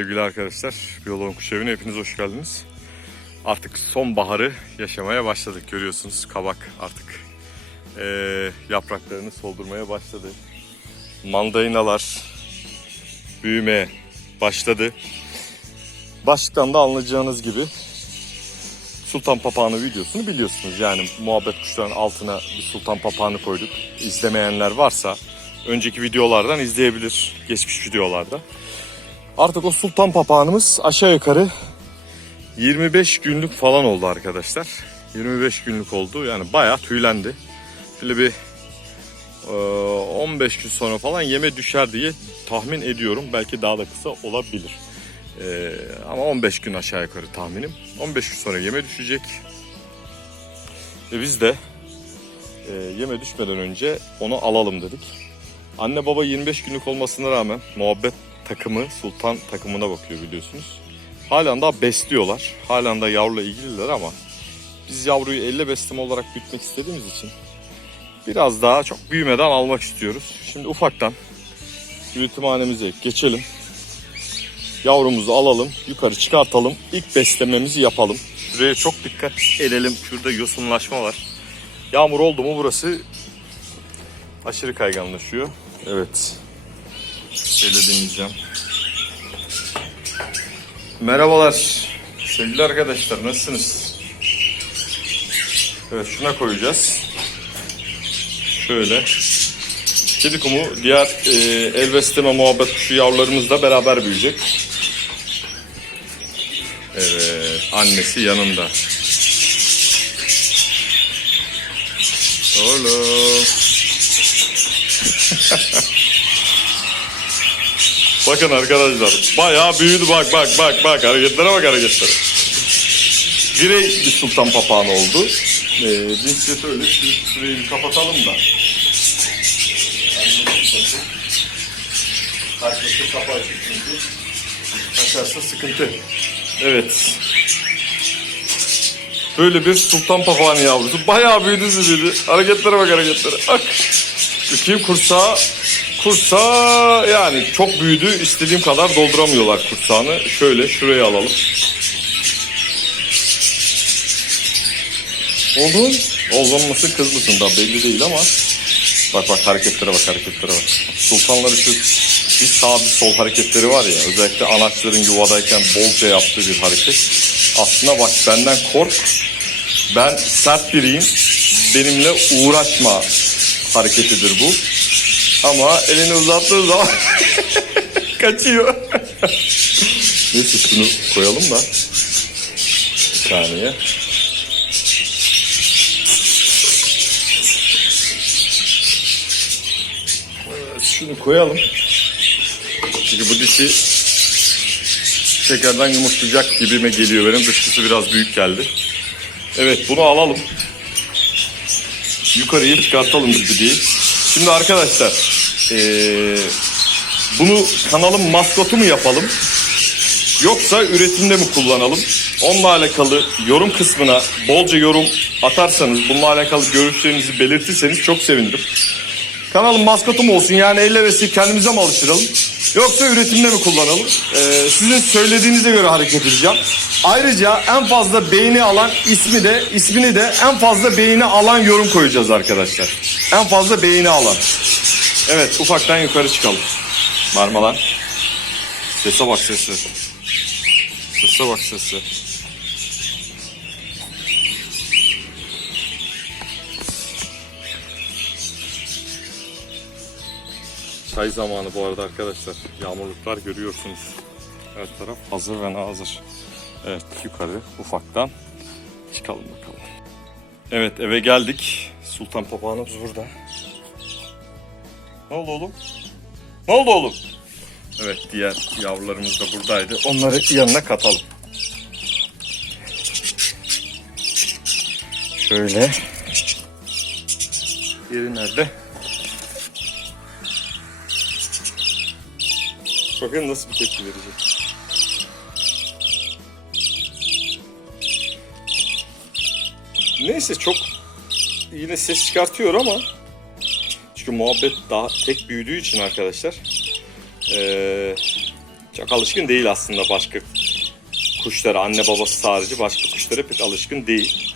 Sevgili arkadaşlar Biyolog Kuş Evi'ne hepiniz hoş geldiniz. Artık sonbaharı yaşamaya başladık görüyorsunuz. Kabak artık eee, yapraklarını soldurmaya başladı. Mandalinalar büyümeye başladı. Başlıktan da anlayacağınız gibi Sultan Papağanı videosunu biliyorsunuz. Yani muhabbet kuşlarının altına bir Sultan Papağanı koyduk. İzlemeyenler varsa önceki videolardan izleyebilir. Geçmiş videolarda. Artık o sultan papağanımız aşağı yukarı 25 günlük falan oldu arkadaşlar. 25 günlük oldu yani bayağı tüylendi. Böyle bir e, 15 gün sonra falan yeme düşer diye tahmin ediyorum. Belki daha da kısa olabilir. E, ama 15 gün aşağı yukarı tahminim. 15 gün sonra yeme düşecek. Ve biz de e, yeme düşmeden önce onu alalım dedik. Anne baba 25 günlük olmasına rağmen muhabbet takımı sultan takımına bakıyor biliyorsunuz. Halen daha besliyorlar. Halen daha yavruyla ilgililer ama biz yavruyu elle besleme olarak büyütmek istediğimiz için biraz daha çok büyümeden almak istiyoruz. Şimdi ufaktan üretimhanemize geçelim. Yavrumuzu alalım, yukarı çıkartalım. İlk beslememizi yapalım. Şuraya çok dikkat edelim. Şurada yosunlaşma var. Yağmur oldu mu burası aşırı kayganlaşıyor. Evet. Şöyle dinleyeceğim. Merhabalar. Sevgili arkadaşlar nasılsınız? Evet şuna koyacağız. Şöyle. Kedi kumu diğer e, el besleme muhabbet kuşu yavrularımız da beraber büyüyecek. Evet annesi yanında. Oğlum. Bakın arkadaşlar bayağı büyüdü bak bak bak bak hareketlere bak hareketlere. Grey bir sultan papağanı oldu. Ee, cinsiyeti öyle şu şurayı bir kapatalım da. Kaçması kapı açık çünkü. Kaçarsa sıkıntı. Evet. Böyle bir sultan papağanı yavrusu. Bayağı büyüdü dedi. Hareketlere bak hareketlere. Bak. Bakayım kursağı Kursağı yani çok büyüdü. İstediğim kadar dolduramıyorlar kursağını. Şöyle şuraya alalım. Oldu. Oğlan mısın kız mısın daha belli değil ama. Bak bak hareketlere bak hareketlere bak. Sultanları şu bir sağ bir sol hareketleri var ya. Özellikle anaçların yuvadayken bolca yaptığı bir hareket. Aslında bak benden kork. Ben sert biriyim. Benimle uğraşma hareketidir bu. Ama elini uzattığı zaman kaçıyor. Neyse şunu koyalım da. Bir saniye. Evet, Şunu koyalım. Çünkü bu dişi tekrardan yumurtlayacak gibime geliyor benim. Dışkısı biraz büyük geldi. Evet bunu alalım. Yukarıya çıkartalım diye. Şimdi arkadaşlar eee, bunu kanalın maskotu mu yapalım yoksa üretimde mi kullanalım? Onunla alakalı yorum kısmına bolca yorum atarsanız bununla alakalı görüşlerinizi belirtirseniz çok sevinirim. Kanalın maskotu mu olsun yani elle besleyip kendimize mi alıştıralım? Yoksa üretimde mi kullanalım? Ee, sizin söylediğinize göre hareket edeceğim. Ayrıca en fazla beğeni alan ismi de ismini de en fazla beğeni alan yorum koyacağız arkadaşlar. En fazla beğeni alan. Evet ufaktan yukarı çıkalım. Varma lan. Sese bak sese. Sese bak sese. Çay zamanı bu arada arkadaşlar. Yağmurluklar görüyorsunuz. Her taraf hazır ve nazır. Evet yukarı ufaktan çıkalım bakalım. Evet eve geldik. Sultan papağanımız burada. Ne oldu oğlum? Ne oldu oğlum? Evet diğer yavrularımız da buradaydı. Onları yanına katalım. Şöyle. Yeri nerede? Bakın nasıl bir tepki verecek. Neyse çok yine ses çıkartıyor ama çünkü muhabbet daha tek büyüdüğü için arkadaşlar eee, çok alışkın değil aslında başka kuşlara. Anne babası harici başka kuşlara pek alışkın değil.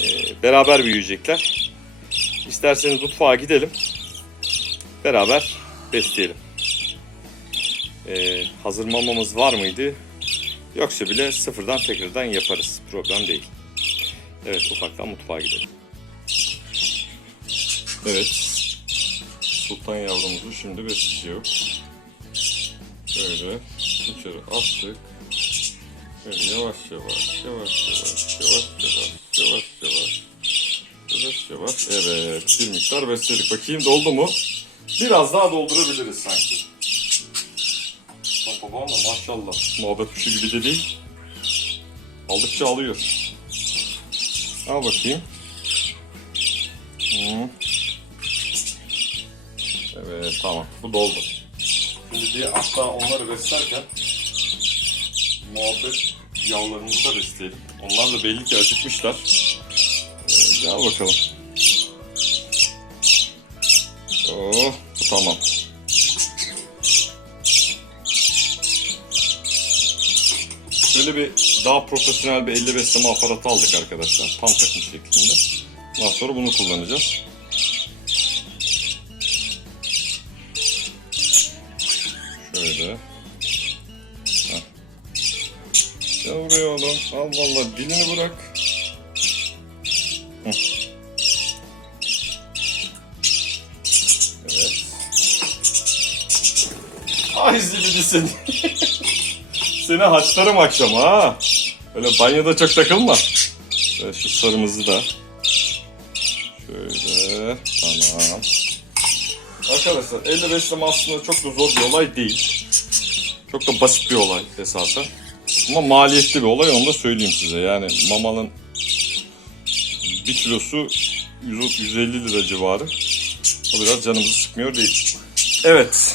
Ee, beraber büyüyecekler. İsterseniz mutfağa gidelim. Beraber besleyelim. Ee, hazır mamamız var mıydı? Yoksa bile sıfırdan tekrardan yaparız. Problem değil. Evet ufaktan mutfağa gidelim. Evet. Sultan yavrumuzu şimdi besleyeceğiz. Böyle içeri attık. Böyle yavaş yavaş, yavaş yavaş, yavaş yavaş, yavaş yavaş. Yavaş yavaş. Evet bir miktar besledik. Bakayım doldu mu? Biraz daha doldurabiliriz sanki. Baba maşallah. Muhabbet kuşu gibi de değil. Aldıkça alıyor. Al bakayım. Hı. Evet tamam. Bu doldu. Şimdi bir hatta onları beslerken muhabbet yavrularımızı da besleyelim. Onlar da belli ki acıkmışlar. Ee, gel bakalım. Oh, tamam. Şöyle bir daha profesyonel bir elle besleme aparatı aldık arkadaşlar. Tam takım şeklinde. Daha sonra bunu kullanacağız. Şöyle. Heh. Gel buraya oğlum. Al valla dilini bırak. Hı. Evet. Ay zibidi seni. seni haçlarım akşam ha. Öyle banyoda çok takılma. Şöyle şu sarımızı da. Şöyle. Tamam. Arkadaşlar elle besleme aslında çok da zor bir olay değil. Çok da basit bir olay esasen. Ama maliyetli bir olay onu da söyleyeyim size. Yani mamanın bir kilosu 100 150 lira civarı. O biraz canımızı sıkmıyor değil. Evet.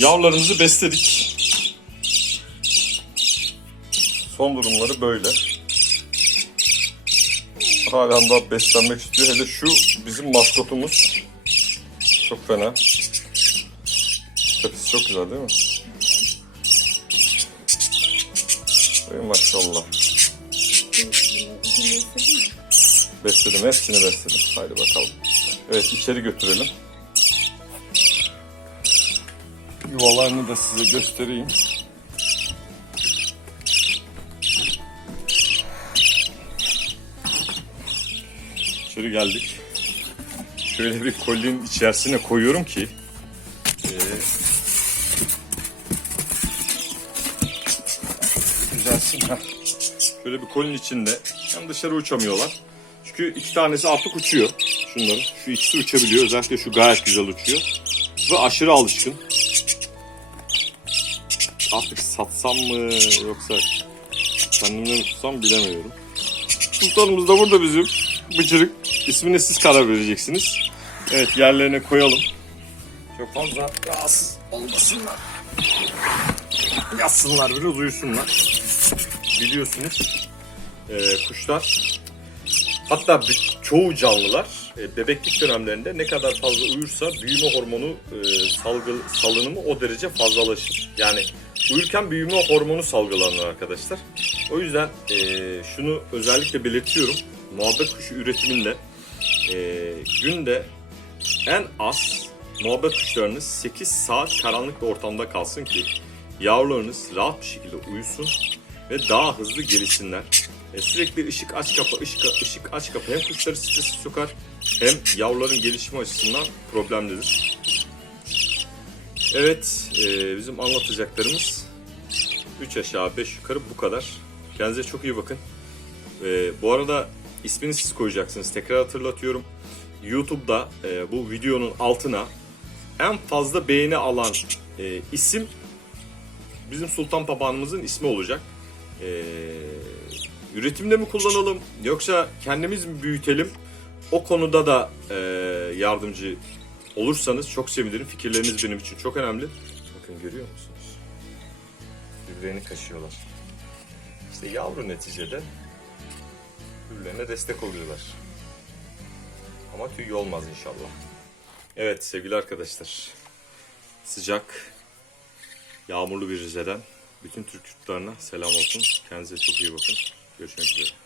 Yavrularımızı besledik. Son durumları böyle. Halen daha beslenmek istiyor. Hele şu bizim maskotumuz. Çok fena. Tepesi çok güzel değil mi? Ey maşallah. Besledim, hepsini besledim. Haydi bakalım. Evet, içeri götürelim. Yuvalarını da size göstereyim. İçeri geldik. Şöyle bir kolinin içerisine koyuyorum ki eee, güzelsin. Heh. Şöyle bir kolin içinde hem dışarı uçamıyorlar. Çünkü iki tanesi artık uçuyor. Şunların. Şu ikisi uçabiliyor. Özellikle şu gayet güzel uçuyor. Ve aşırı alışkın. Artık satsam mı yoksa kendimden tutsam bilemiyorum. Sultanımız da burada bizim. Bıcırık. İsmine siz karar vereceksiniz. Evet yerlerine koyalım. Çok fazla rahatsız olmasınlar. Yatsınlar biraz uyusunlar. Biliyorsunuz e, kuşlar hatta bir- çoğu canlılar e, bebeklik dönemlerinde ne kadar fazla uyursa büyüme hormonu e, salgı, salınımı o derece fazlalaşır. Yani uyurken büyüme hormonu salgılanır arkadaşlar. O yüzden e, şunu özellikle belirtiyorum. Muhabbet kuşu üretiminde e, günde en az muhabbet kuşlarınız 8 saat karanlık bir ortamda kalsın ki yavrularınız rahat bir şekilde uyusun ve daha hızlı gelişsinler. E, sürekli ışık aç kapa, ışık, ışık aç kapa hem kuşları strese sokar hem yavruların gelişimi açısından problemlidir. Evet, e, bizim anlatacaklarımız 3 aşağı 5 yukarı bu kadar. Kendinize çok iyi bakın. E, bu arada ismini siz koyacaksınız. Tekrar hatırlatıyorum. YouTube'da e, bu videonun altına en fazla beğeni alan e, isim bizim Sultan Papağanımızın ismi olacak. E, üretimde mi kullanalım yoksa kendimiz mi büyütelim? O konuda da e, yardımcı olursanız çok sevinirim. Fikirleriniz benim için çok önemli. Bakın görüyor musunuz? Birbirlerini kaşıyorlar. İşte yavru neticede birbirlerine destek oluyorlar. Ama tüy olmaz inşallah. Evet sevgili arkadaşlar. Sıcak yağmurlu bir Rize'den bütün Türk yurtlarına selam olsun. Kendinize çok iyi bakın. Görüşmek üzere.